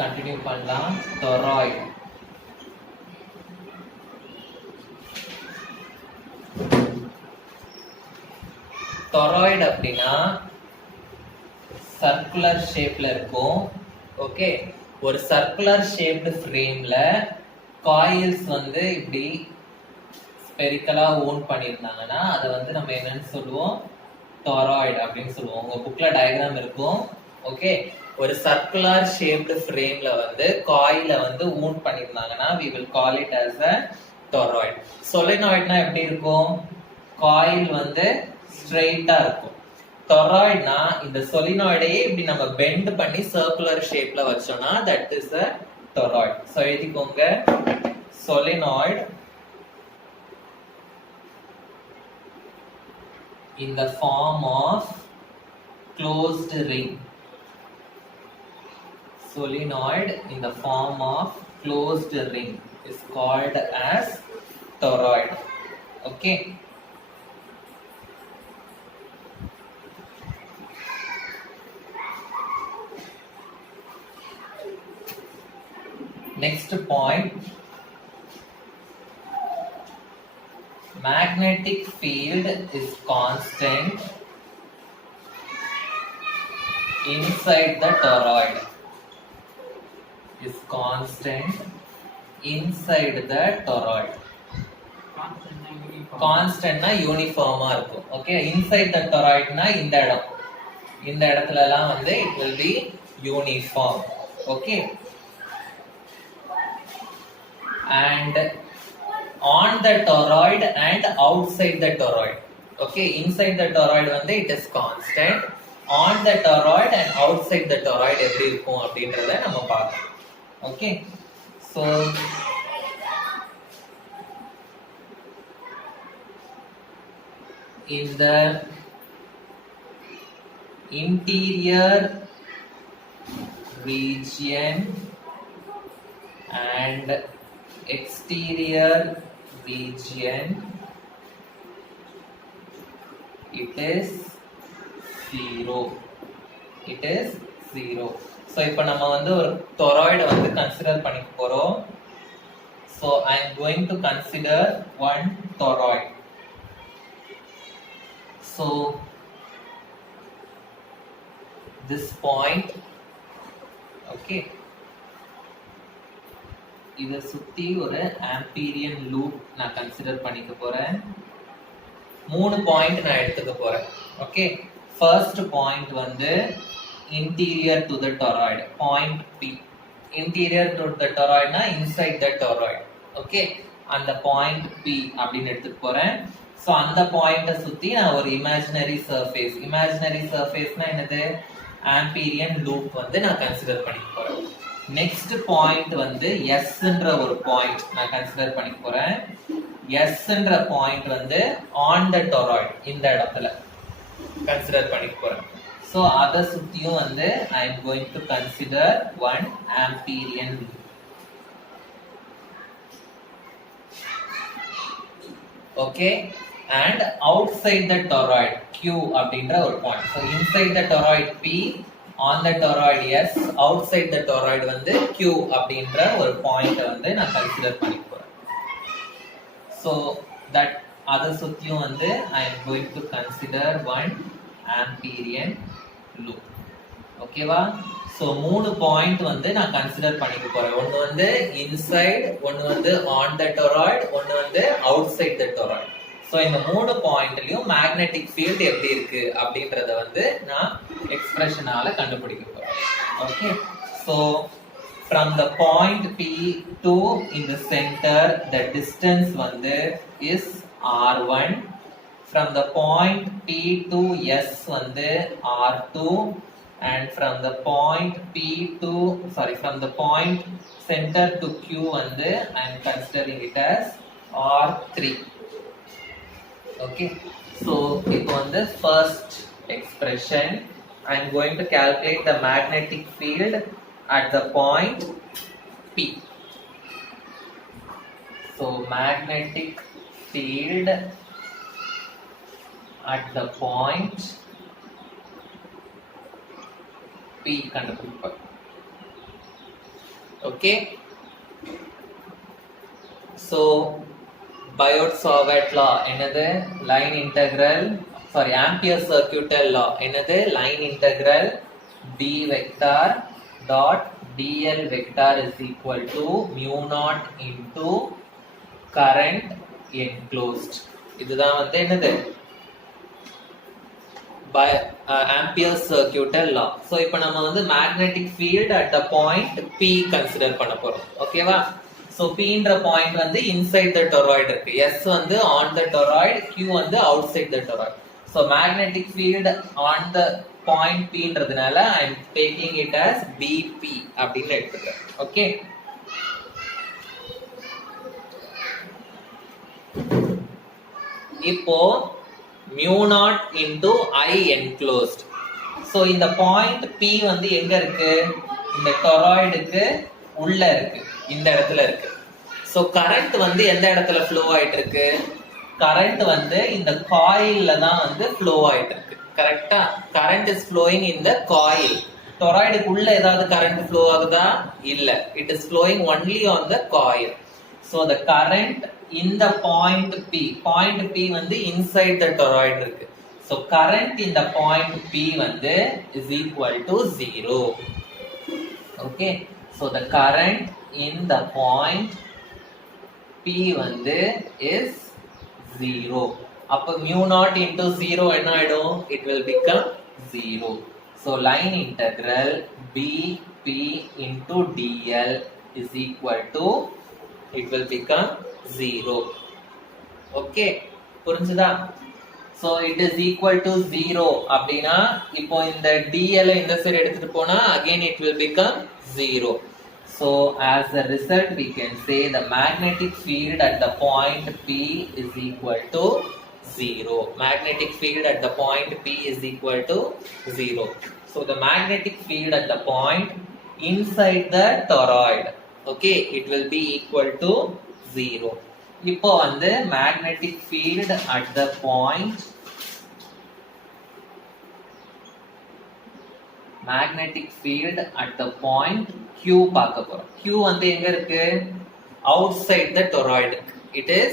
Continue பண்ணலாம். toroid. toroid அப்படின்னா circular ஷேப்ல இருக்கும். ஓகே, ஒரு சர்க்குலர் ஷேப்டு ஃப்ரேம்ல காயில்ஸ் வந்து இப்படி ஸ்பெரிக்கலா ஓன் பண்ணியிருந்தாங்கன்னா அதை வந்து நம்ம என்னன்னு சொல்லுவோம், toroid அப்படின்னு சொல்லுவோம். உங்க புக்ல டயக்ராம் இருக்கும். ஓகே, ஒரு சர்க்குலர் ஷேப்டு ஃப்ரேம்ல வந்து காயில வந்து ஊன் பண்ணியிருந்தாங்கன்னா we will call it as a toroid. solenoidனா எப்படி இருக்கும், காயில் வந்து ஸ்ட்ரெயிட்டா இருக்கும். toroidனா இந்த solenoidயே இப்படி நம்ம பெண்ட் பண்ணி சர்க்குலர் ஷேப்ல வச்சோம்னா that is a toroid. So எழுதிக்கோங்க, solenoid in the form of closed ring. Solenoid in the form of closed ring is called as toroid. Okay. Next point, magnetic field is constant inside the toroid. Is constant inside the toroid. Constant na uniform ah irukum. Okay, inside the toroid na இந்த இடத்துல எல்லாம் வந்து it will be uniform. Okay, and on the toroid and outside the toroid. Okay, inside the toroid வந்து it is constant, on the toroid and outside the toroid எப்படி இருக்கும் அப்படின்றத நம்ம பார்க்கலாம். Okay, so in the interior region and exterior region it is 0. It is 0. So இப்போ நம்ம வந்து ஒரு toroid வந்து கன்சிடர் பண்ணிக்க போறோம். So I am going to consider one toroid. So this point, okay, இத சுத்தி ஒரு ஆம்பீரியன் லூப் நான் கன்சிடர் பண்ணிக்க போறேன். 3 பாயிண்ட் நான் எடுத்துக்க போறேன். ஓகே, ஃபர்ஸ்ட் பாயிண்ட் வந்து interior to the toroid, point P. interior to the toroid na inside the toroid. Okay, அந்த பாயிண்ட் P அப்படின்னு எடுத்துக்க போறேன். சோ அந்த பாயிண்ட சுத்தி நான் ஒரு இமேஜினரி சர்ஃபேஸ்னா என்னது, ஆம்பீரியன் லூப் வந்து நான் கன்சிடர் பண்ணிக்க போறேன். நெக்ஸ்ட் பாயிண்ட் வந்து S ன்ற ஒரு பாயிண்ட் நான் கன்சிடர் பண்ணிக்க போறேன். S ன்ற பாயிண்ட் வந்து on the toroid, இந்த இடத்துல கன்சிடர் பண்ணிக்க போறேன். So அதை சுத்தியும் வந்து I am going to consider one amperian loop. Okay, and outside the toroid Q அப்படின்ற ஒரு point. So inside the toroid P, on the toroid S, outside the toroid வந்து Q அப்படின்ற ஒரு பாயிண்ட் வந்து நான் கன்சிடர் பண்ணிக்க போறேன். So that அதை சுத்தியும் வந்து I am going to consider one amperian loop. ஓகேவா? சோ 3 பாயிண்ட் வந்து நான் கன்சிடர் பண்ணிக்க போறேன். ஒன்னு வந்து இன்சைட், ஒன்னு வந்து ஆன் த டொராய்டு, ஒன்னு வந்து அவுட்சைட் த டொராய்டு. சோ இந்த 3 பாயிண்ட்லயும் மேக்னெட்டிக் ஃபீல்ட் எப்படி இருக்கு அப்படின்றத வந்து நான் எக்ஸ்பிரஷனால கண்டுபிடிக்க போறேன். Okay, so from the point P to in the center the distance வந்து is r1. From the point P to S வந்து R2, and from the point from the point center to Q வந்து I am considering it as R3. Okay, so இப்போ வந்து first expression I am going to calculate the magnetic field at the point P. So magnetic field at the point P கண்டுபிடிப்போம். Okay, so Biot-Savart law என்னது line integral Ampere circuital law என்னது line integral d vector dot dl vector is equal to mu naught into current enclosed. இதுதான் வந்து என்னது by Ampere circuital law. So இப்போ நம்ம வந்து magnetic field at the point P consider பண்ண போறோம். ஓகேவா? So P ன்ற பாயிண்ட் வந்து inside the toroid இருக்கு. S வந்து on the toroid, Q வந்து outside the toroid. So magnetic field on the point P ன்றதுனால I am taking it as BP அப்படின்னு எடுத்துக்கிறேன். Okay. இப்போ mu naught into I enclosed. So இந்த point P வந்து எங்க இருக்கு? இந்த டொராய்டுக்கு உள்ள இருக்கு, இந்த இடத்துல இருக்கு. சோ கரண்ட் வந்து எந்த இடத்துல ஃப்ளோ ஆயிட்டு இருக்கு? கரண்ட் வந்து இந்த காயில்ல தான் வந்து ஃப்ளோ ஆயிட்டு இருக்கு. கரெக்ட்டா? Current is flowing in the coil. டொராய்டுக்கு உள்ள ஏதாவது கரண்ட் ஃப்ளோ ஆகுதா? இல்ல. It is flowing only on the coil. So the current in the point P வந்து inside the toroid இருக்கு. So current in the point P வந்து is equal to 0. Okay, so the current in the point P வந்து is 0. அப்ப mu naught into 0 என்ன ஆயிடும்? It will become 0. So line integral BP into dl is equal to, it will become 0. Okay, புரிஞ்சுதா? So it is equal to 0 அப்படினா இப்போ இந்த dl இந்த side எடுத்துட்டு போனா again it will become 0. So as a result we can say the magnetic field at the point P is equal to 0. Magnetic field at the point P is equal to 0. So the magnetic field at the point inside the toroid, okay, it will be equal to 0. இப்போ வந்து magnetic field at the point Q பார்க்க போறோம். Q வந்து எங்க இருக்கு? outside the toroid. It is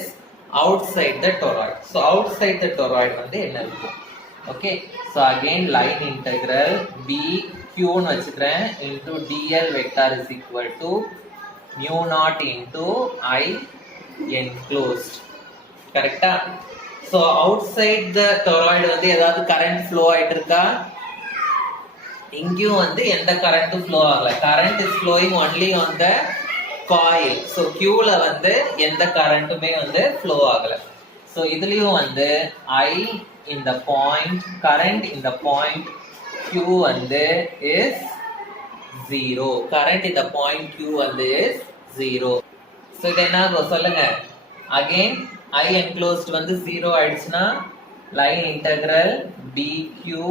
outside the toroid. So outside the toroid வந்து என்ன இருக்கும்? Okay, so again line integral B Q னு வச்சுக்கிறேன் into dl vector is equal to mu naught into I enclosed. கரெக்ட்டா? So outside the toroid வந்து ஏதாவது current flow ஆயிட்டு இருக்கா? இங்கேயும் வந்து எந்த கரண்ட்டும் ஃப்ளோ ஆகல. Current is flowing only on the coil. So கியூல வந்து எந்த கரண்ட்டுமே வந்து ஃப்ளோ ஆகல. ஸோ இதுலயும் வந்து ஐ இந்த பாயிண்ட் கரண்ட் இந்த பாயிண்ட் கியூ வந்து இஸ் 0. கரண்ட் இந்த பாயிண்ட் கியூ வந்து இஸ் 0. ஸோ இது என்ன ஆகும் சொல்லுங்க? அகைன் ஐ என்க்ளோஸ்ட் வந்து 0 ஆயிடுச்சுன்னா line integral d q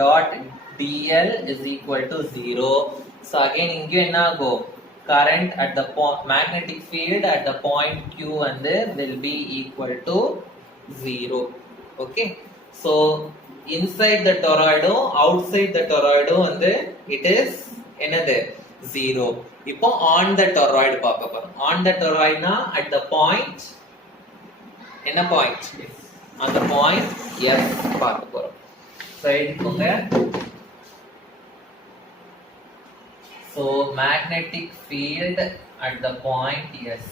dot dl is equal to 0. So again இங்க என்ன ஆகும்? current at the magnetic field at the point Q வந்து will be equal to 0. Okay, so inside the toroid outside the toroid வந்து it is என்னது 0. இப்போ on the toroid பார்க்க போறோம். on the toroid னா at the point என்ன point? அந்த point S பார்க்க போறோம். so எடுத்துக்கோங்க. So magnetic field at the point S.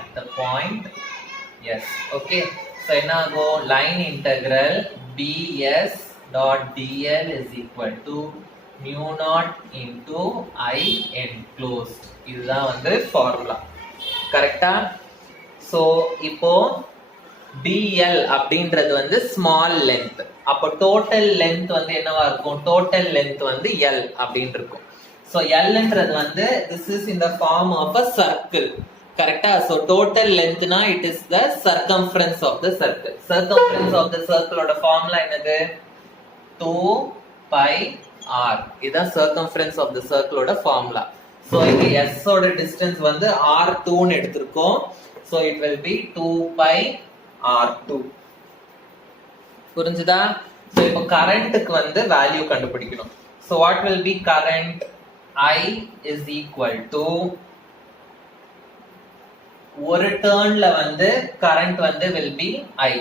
At the point S. Okay. So என்ன ஆகும்? line integral ds dot dl is equal to mu naught into I enclosed. இதுதான் வந்து formula. கரெக்ட்டா? So இப்போ dl அப்படின்றது வந்து ஸ்மால் லென்த். அப்போ total length வந்து என்னவா இருக்கும்? டோட்டல் லென்த் வந்து l அப்படின்னு இருக்கும். சோ lன்றது வந்து this is in the form of a circle. கரெக்ட்டா? சோ டோட்டல் லென்த்னா it is the circumference of the circle. Circumference of the circle ஓட ஃபார்முலா என்னது? 2 pi r. இதுதான் circumference of the circle ஓட ஃபார்முலா. சோ இங்க s ஓட distance வந்து r2 ன்னு எடுத்துறோம். So it will be 2 pi r2. புரிஞ்சுதா? சோ இப்போ கரண்ட்க்கு வந்து வேல்யூ கண்டுபிடிக்கணும். So what will be current? I is equal to ஒரு டர்ன்ல வந்து current வந்து will be I.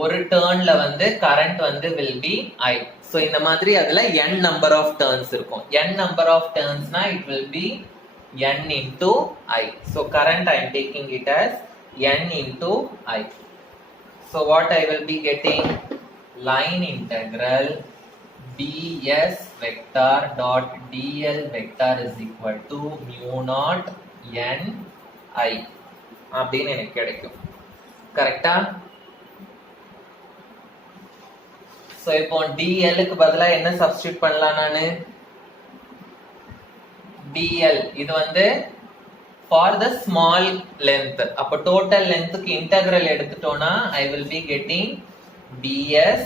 ஒரு டர்ன்ல வந்து current வந்து will be I. So இந்த மாதிரி அதுல n number of turns இருக்கும். n number of turnsனா it will be n into I. So current I am taking it as n into I. So what I will be getting? Line integral ds vector dot dl vector is equal to mu naught n I அப்படின்னு எனக்கு கிடைக்கும். கரெக்டா? So இப்போ dl க்கு பதிலா என்ன substitute பண்ணலாம் நானு? dl இது வந்து for the small length. அப்ப total length க்கு integral எடுத்துட்டோம்னா I will be getting ds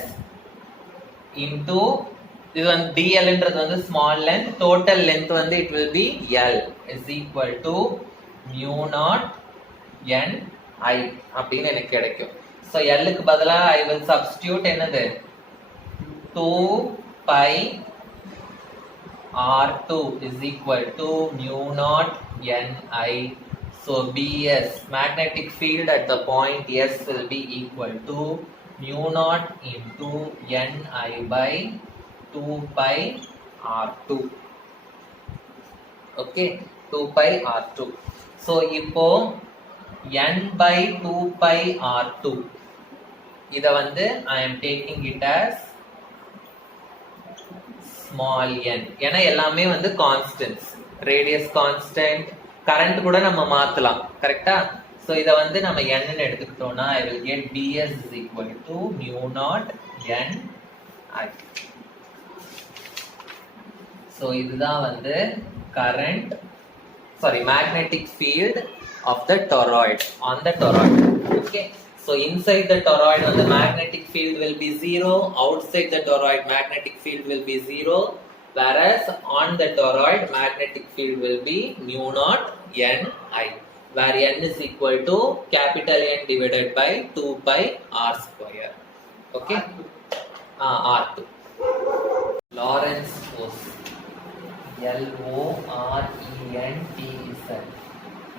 into இது வந்து dl ன்றது வந்து small length, total length வந்து it will be l is equal to mu naught n I அப்படின்னு எனக்கு கிடைக்கும். So l க்கு பதிலா I will substitute என்னது? 2 pi r2 is equal to mu naught n I. So bs, magnetic field at the point s will be equal to mu naught into n I by 2 pi r2. Okay, 2 pi r2. So இப்போ n by 2 pi r2 இத வந்து I am taking it as small n. ஏன்னா எல்லாமே வந்து constants, radius constant, current கூட நம்ம மாத்தலாம். கரெக்டா? சோ இத வந்து நம்ம n ன்னு எடுத்துக்கிட்டோம்னா I will get ds is equal to mu naught n I. So இதுதான் வந்து current, magnetic field of the toroid, on the toroid. Okay, so inside the toroid the magnetic field will be 0, outside the toroid magnetic field will be 0, whereas on the toroid magnetic field will be mu naught n I, where n is equal to capital N divided by 2 pi r square. Okay, r2. Lorentz force, L-O-R-E-N-T-Z,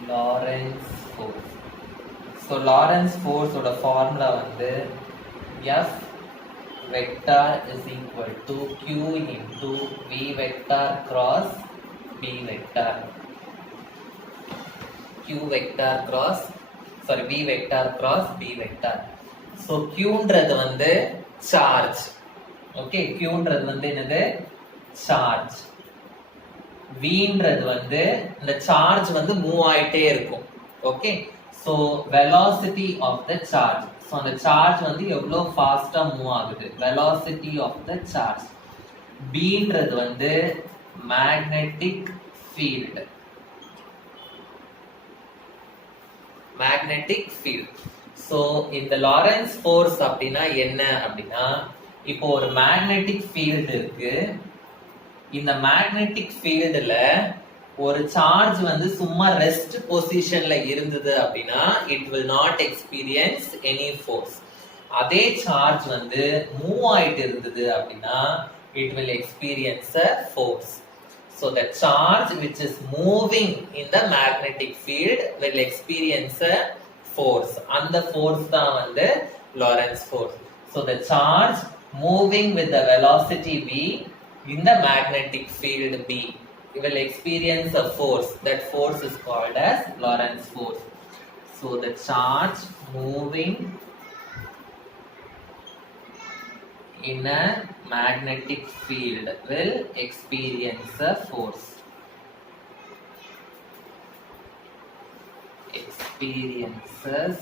Lorentz force. So Lorentz force oda formula வந்து F vector is equal to Q into V vector cross B vector. Q vector cross, V vector cross B vector. So Q ன்றது வந்து charge. Okay, Q ன்றது வந்து என்னது? Charge. V ன்றது வந்து இந்த charge வந்து மூவ் ஆயிட்டே இருக்கும். Okay, so velocity of the charge. So அந்த சார்ஜ் வந்து எவ்வளவு ஃபாஸ்டா மூவ் ஆகுது, velocity of the charge. B ன்றது வந்து magnetic field. Magnetic field. So இந்த Lorentz force அப்படினா என்ன அப்படினா, இப்போ ஒரு magnetic field இருக்கு. இந்த மேக்னெட்டிக் ஃபீல்டுல ஒரு சார்ஜ் வந்து சும்மா ரெஸ்ட் பொசிஷன்ல இருந்தது அப்படின்னா it will not experience any force. அதே சார்ஜ் வந்து மூவ் ஆயிட்டு இருந்தது அப்படின்னா it will experience a force. So the charge which is moving in the magnetic field will experience a force. அந்த force தான் வந்து Lorentz force. So the charge moving with the velocity v in the magnetic field B will experience a force. That force is called as Lorentz force. So the charge moving in a magnetic field will experience a force. Experiences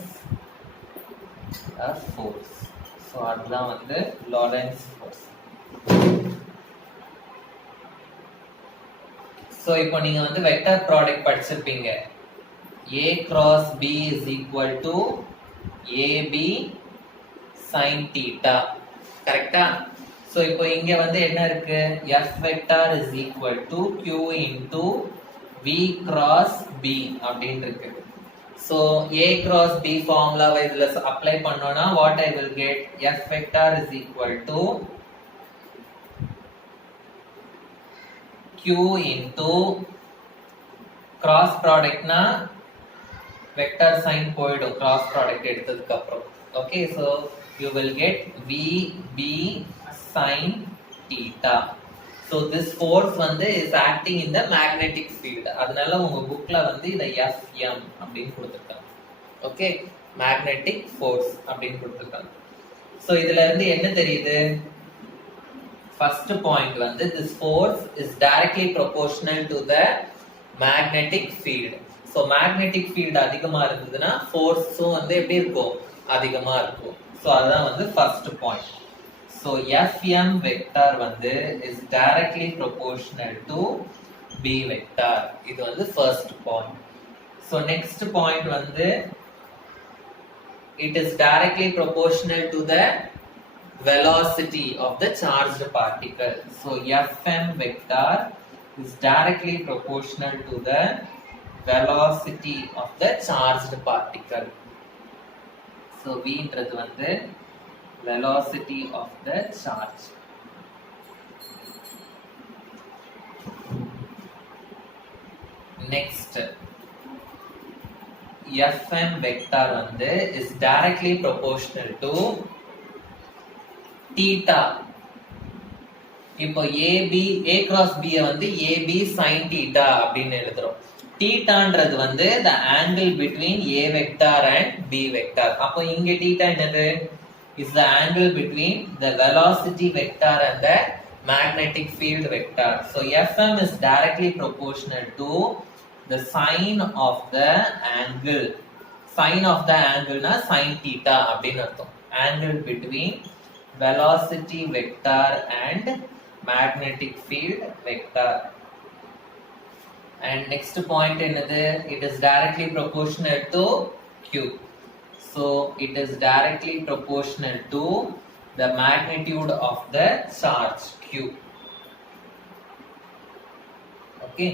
a force. So அதுதான் வந்து Lorentz force. So இப்போ நீங்க வந்து vector product படிச்சிருப்பீங்க. A cross B is equal to AB sin theta. கரெக்ட்டா? So இப்போ இங்க வந்து என்ன இருக்கு? F vector is equal to Q into V cross B அப்படின்னு இருக்கு. So A cross B formula இதுல apply பண்ணோம்னா what I will get, F vector is equal to Q into cross product na vector sign போயிடும் cross product எடுத்ததுக்கு அப்புறம். Okay, so you will get VB sin theta. So this force வந்து is acting in the magnetic field. அதனால உங்க புக்ல வந்து இத FM அப்படினு கொடுத்திருக்காங்க. Okay, magnetic force அப்படினு கொடுத்திருக்காங்க. So இதுல இருந்து என்ன தெரியுது? First point வந்து this force is directly proportional to the magnetic field. So magnetic field அதிகமா இருந்ததுன்னா forceம் வந்து எப்படி இருக்கும்? அதிகமா இருக்கும். So அதான் வந்து first point. So Fm vector வந்து is directly proportional to B vector. இது வந்து first point. So next point வந்து it is directly proportional to the velocity of the charged particle. So Fm vector is directly proportional to the velocity of the charged particle. So V ன்றது வந்து velocity of the charge. Next, Fm vector வந்து is directly proportional to theta. இப்போ A cross B வந்து AB sin theta அப்படின்னு எழுதுறோம். thetaன்றது வந்து the angle between A vector and B vector. அப்போ இங்க theta என்னது? Is the angle between the velocity vector and the magnetic field vector. So Fm is directly proportional to the sine of the angle. Sine of the angle na sin theta அப்படின்னு அர்த்தம். Angle between velocity vector and magnetic field vector. And next point என்னது? It is directly proportional to Q. So it is directly proportional to the magnitude of the charge Q. Okay,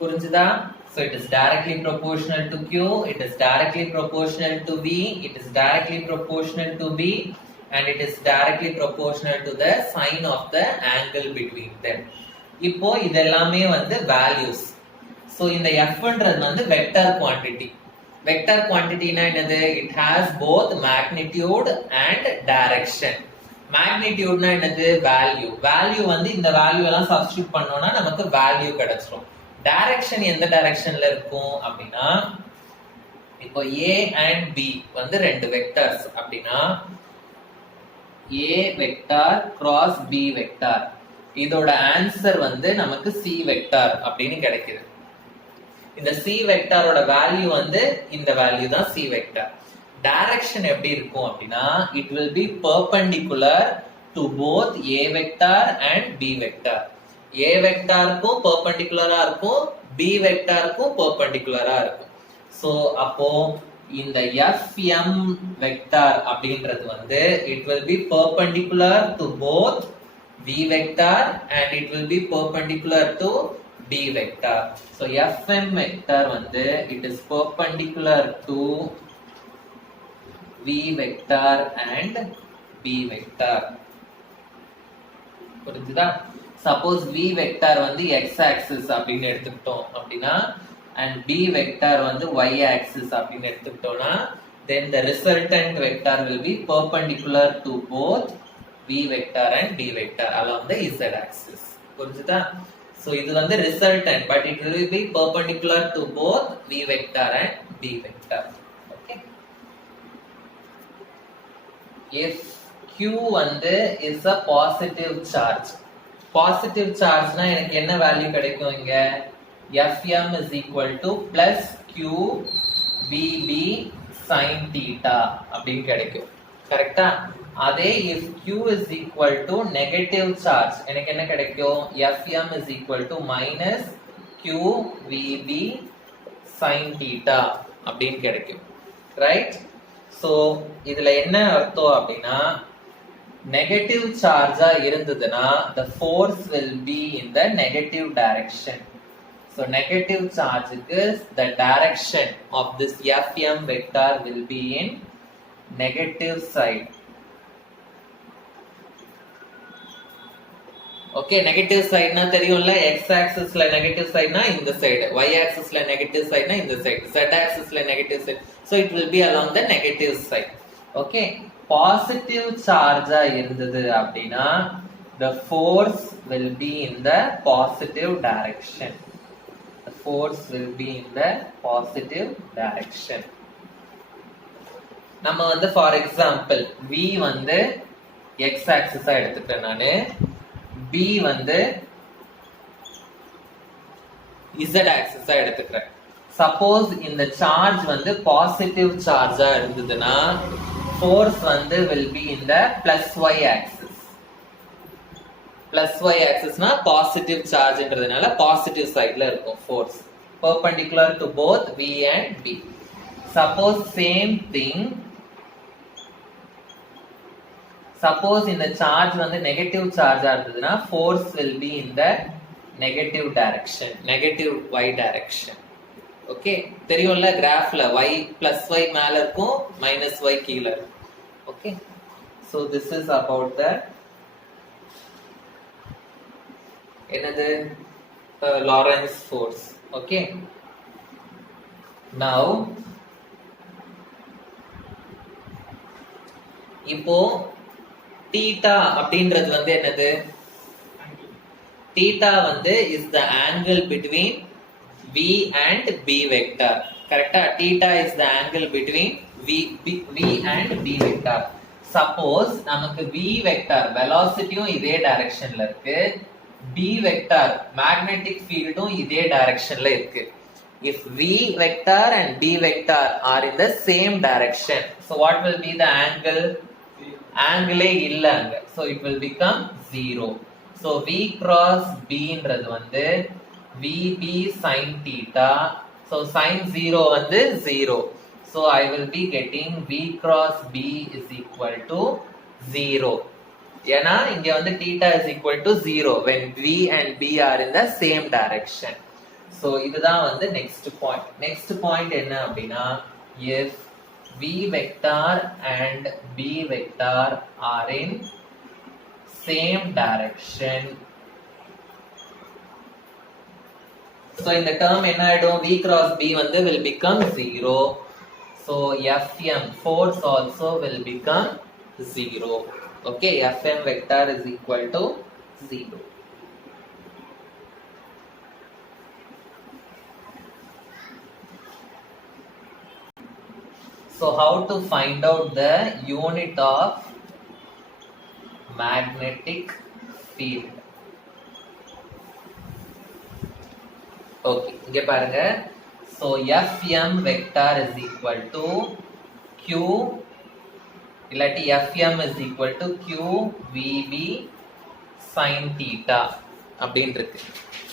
புரிஞ்சுதா? So it is directly proportional to Q, it is directly proportional to V, it is directly proportional to B, and it is directly proportional to the sine of the angle between them. இப்போ இதெல்லாமே வந்து values. So இந்த F ன்றது வந்து vector quantity. Vector quantity na என்னது? It has both magnitude and direction. Magnitude na என்னது? Value. Value வந்து இந்த value எல்லாம் substitute பண்ணோம்னா நமக்கு value கிடைச்சிரும். Direction எந்த directionல இருக்கும் அப்படின்னா, இப்போ A and B வந்து ரெண்டு vectors அப்படின்னா A vector cross B vector. இதோட ஆன்சர் வந்து நமக்கு C vector அப்படின்னு கிடைக்குது. இந்த C வெக்டாரோட வேல்யூ வந்து இந்த வேல்யூ தான் C வெக்டார். டைரக்ஷன் எப்படி இருக்கும் அப்படின்னா it will be perpendicular to both A vector and B vector. A வெக்டாருக்கும் perpendicular-ஆ இருக்கும், B வெக்டாருக்கும் perpendicular-ஆ இருக்கும். So அப்போ இந்த Fm வெக்டார் அப்படின்றது வந்து it will be perpendicular to both V vector and it will be perpendicular to B vector. So Fm vector வந்து it is perpendicular to V vector and B vector. புரிஞ்சுதா? Suppose V vector வந்து x axis அப்படின்னு எடுத்துக்கிட்டோம் அப்படின்னா and B vector வந்து y axis அப்படின்னு எடுத்துக்கிட்டோம்னா then the resultant vector will be perpendicular to both V vector and B vector along the z axis. புரிஞ்சுதா? So இது வந்து resultant, but it will be perpendicular to both V vector and B vector. Okay. If Q வந்து is a positive charge. Positive charge na எனக்கு என்ன value கிடைக்கும் இங்க? Fm is equal to plus Q VB sin theta அப்படின்னு கிடைக்கும். கரெக்ட்டா? அதே if Q is equal to negative charge எனக்கு என்ன கிடைக்கும்? Fm is equal to minus Q VB sin theta அப்படின்னு கிடைக்கும். ரைட்? So இதுல என்ன அர்த்தம் அப்படின்னா நெகட்டிவ் சார்ஜா இருந்ததுன்னா the force will be in the negative direction. So negative charge is the direction of this Fm vector will be in negative side. Okay, negative side na theriyumla, x axis la negative side na in the side, y axis la negative side na in the side, z axis la negative side, so it will be along the negative side. Okay, positive charge irundhathu appadina the force will be in the positive direction. The force will be in the positive direction. நம்ம வந்து for example v வந்து x axis ஆ எடுத்துட்டேன் நானு, b வந்து z axis ஆ எடுத்துக்கிறேன். Suppose இந்த charge வந்து positive சார்ஜா இருந்ததுன்னா force வந்து will be in the plus y axis. Plus y axis na positive charge என்றதுனால positive side ல இருக்கும் force perpendicular to both v and b. Suppose same thing, suppose இந்த charge வந்து negative charge இருந்ததுன்னா force will be in the negative direction, negative y direction. Okay, தெரியும்ல கிராஃப்ல y plus y மேல இருக்கும் minus y கீழ இருக்கும். Okay, so this is about the another Lorentz force. Okay, now இப்போ theta அப்படின்றது வந்து என்னது? theta வந்து is the angle between v and b vector. Correct? Theta is the angle between v and b vector. Suppose நமக்கு v vector velocity-யும் இதே directionல இருக்கு, b vector magnetic field-ம் இதே directionல இருக்கு. If v vector and b vector are in the same direction, so what will be the angle? Angle இல்ல அங்க, so it will become 0. So v cross b ன்றது வந்து vb sin theta, so sin 0 வந்து 0, so I will be getting v cross b is equal to 0. ஏன்னா இங்க வந்து theta is equal to 0 when v and b are in the same direction. So இதுதான் வந்து next point. Next point என்ன அப்படின்னா, if v vector and b vector are in same direction, so in the term என்ன ஆயிடும், v cross b வந்து will become 0, so fm force also will become 0. Okay, fm vector is equal to 0. So how to find out the unit of magnetic field? Okay, இங்க பாருங்க. So fm vector is equal to q, இல்லாட்டி fm is equal to q vb sin theta அப்படின்னு இருக்கு.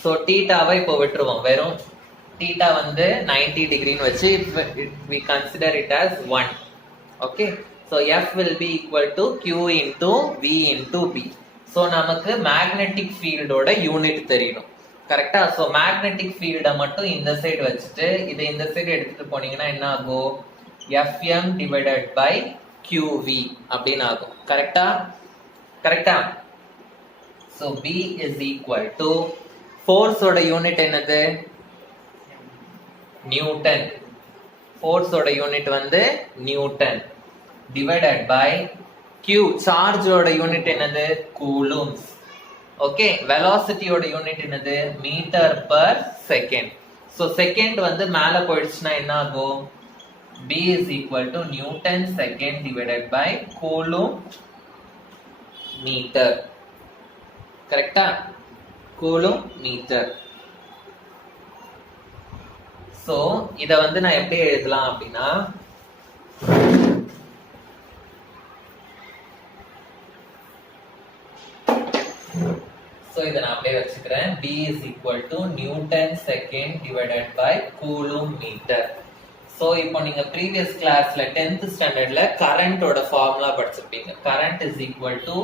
So theta-வை இப்போ விட்டுருவோம், வெறும் theta வந்து 90 degree ன்னு வச்சு we consider it as 1. Okay, so f will be equal to q into v into b. So நமக்கு magnetic field ஓட யூனிட் தெரியணும். கரெக்டா? சோ மேக்னெட்டிக் ஃபீல்டை மட்டும் இந்த சைடு வச்சுட்டு இதை இந்த சைடு எடுத்துட்டு போனீங்கன்னா என்ன ஆகும், fm divided by qv அப்படின்னு ஆகும். கரெக்டா? கரெக்டா? So b is equal to force ஓட யூனிட் என்னது? நியூட்டன். force ஓட யூனிட் வந்து newton divided by q, charge ஓட யூனிட் என்னது? கூலும்ஸ். ஓகே, velocity ஓட யூனிட் என்னது? Metre per second. So second வந்து மேல போயிடுச்சுன்னா என்ன ஆகும், b is equal to newton second divided by coulomb metre. கரெக்டா? Coulomb metre. சோ இத வந்து நான் எப்படி எழுதலாம் அப்படின்னா, so இத நான் அப்படியே வச்சுக்கிறேன், b is equal to newton second divided by coulomb metre. So இப்போ நீங்க previous கிளாஸ்ல 10th ஸ்டாண்டர்ட்ல கரண்ட் ஓட ஃபார்முலா படிச்சிருப்பீங்க. Current is equal to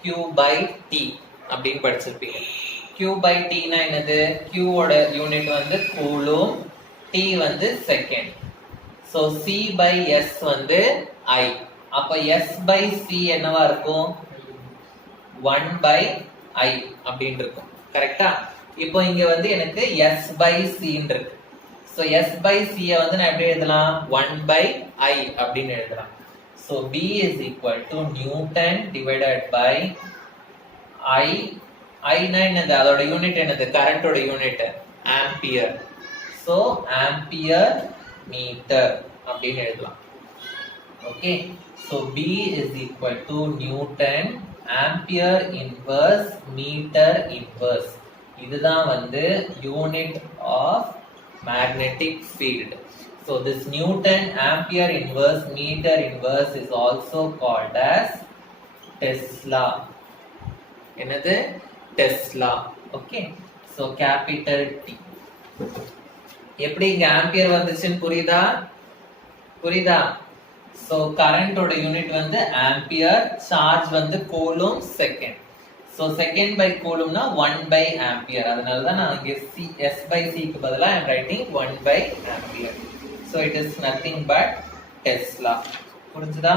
q by t அப்படின்னு படிச்சிருப்பீங்க. Q by T னா என்னது? Q ஓட யூனிட் வந்து கூலும், T வந்து second. So C by S வந்து I. அப்ப S by C என்னவா இருக்கும்? 1 by I அப்படின்னு இருக்கும். கரெக்டா? இப்போ இங்க வந்து எனக்கு S by C இருக்கு. So S by C வந்து நான் எப்படி எழுதலாம்? 1 by I அப்படின்னு எழுதலாம். So B is equal to Newton divided by I. I னா என்னது? அதோட யூனிட் என்னது? கரண்டோட unit ampere. So ampere metre அப்படின்னு எழுதலாம். Okay. So B is equal to Newton ampere inverse meter inverse. இதுதான் வந்து unit of magnetic field. So this Newton ampere inverse meter inverse is also called as Tesla. என்னது? Tesla. Okay. So capital T. எப்படி இங்க ampere வந்துச்சுன்னு புரியுதா? புரியுதா? So current ஓட unit வந்து ஆம்பியர், சார்ஜ் வந்து coulomb second. So second by கூலும்னா 1 by ampere. அதனால தான் நான் இங்க S by C க்கு பதிலா I am writing 1 by ampere. So it is nothing but Tesla. புரிஞ்சுதா?